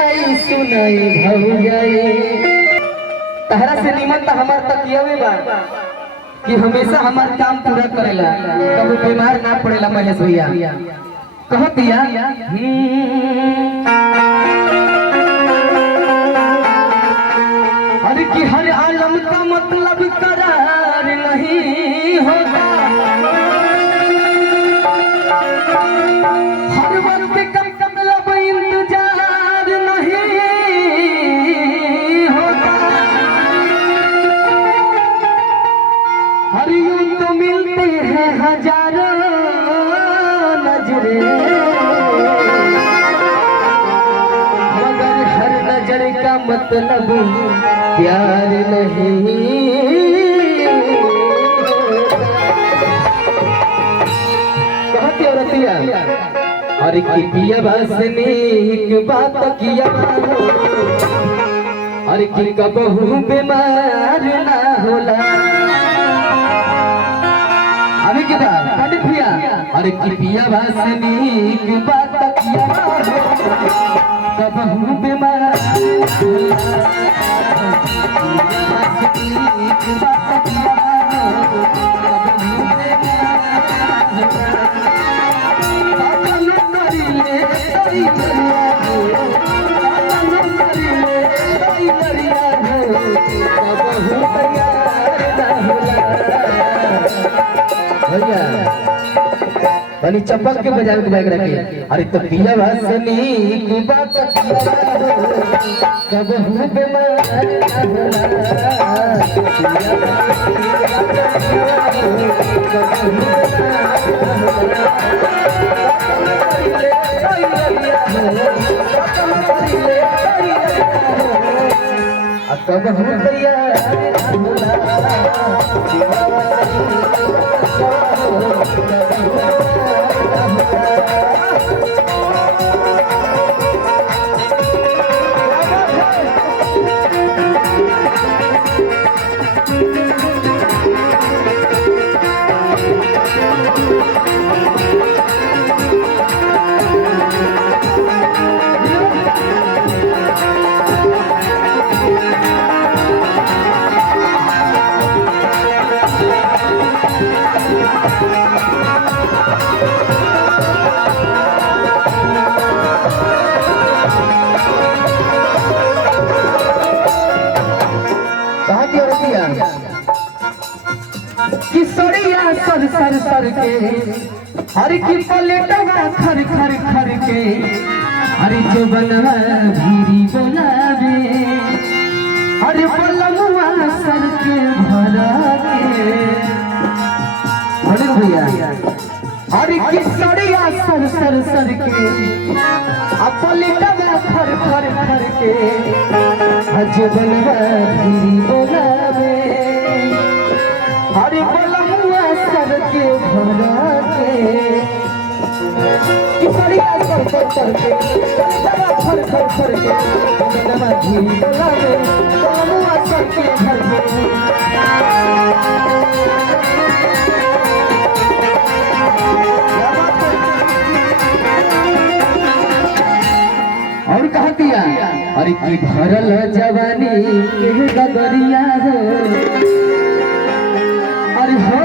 सुनाई भौजाई तहरा से निमन त हमार तकियवे बा कि हमेशा हमार काम पूरा करेला, कभी बीमार ना पड़ेला। महेश भैया कहतिया अरे कि हर आलम का मतलब करार नहीं होता, हर वक्त का मतलब इंतजार नहीं होता। हर यूं तो मिलते हैं हजारों नजरें, मगर हर नजर का मतलब प्यार नहीं। कहती औरतिया अरे की पिया बसने एक बात किया, अरे की कबहू बीमार ना होला। अभी किधर पंडित भैया अरे की पिया बसने एक बात किया, कबहू बीमार ना होला। भैया चप्पल के बजाय के बैग रखे अरे तो पिया बसनी की बात कब हूँ बीमार ना होला, कब हूँ तैयार किसरिया सर सर सर के हर की पलटवा खर खर खर के हर जो बनवा भीरी बोलावे, हर पलमुआ सर के भरा के। भैया हर किसरिया सर सर सर के पलटवा खर खर खर के जो बनवा भीरी बोलावे, हरे पलमुआ सर के भरा के। किसरिया सर सर सर के खर खर खर के बनवा भीरी बोलावे, पलमुआ सर के भर के। और कहा दिया अरे की भरल जवानी के गगरिया हो, अरे हो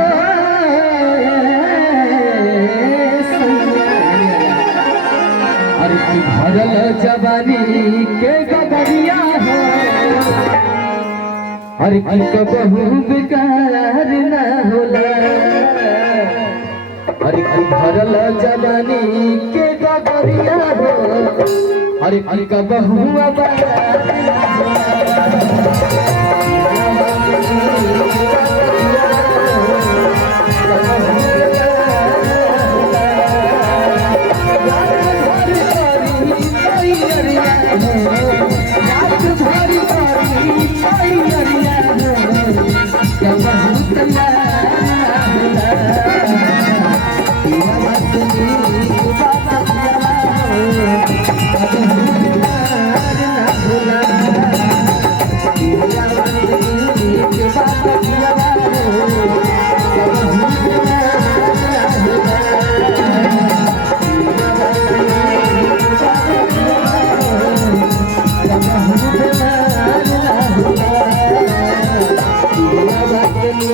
अरे की भरल जवानी के गगरिया हो, अरे की कबहू बेकार ना होला। अरे की भरल जवानी के गगरिया हो, अरे की कबहू बेकार ना होला। लगनी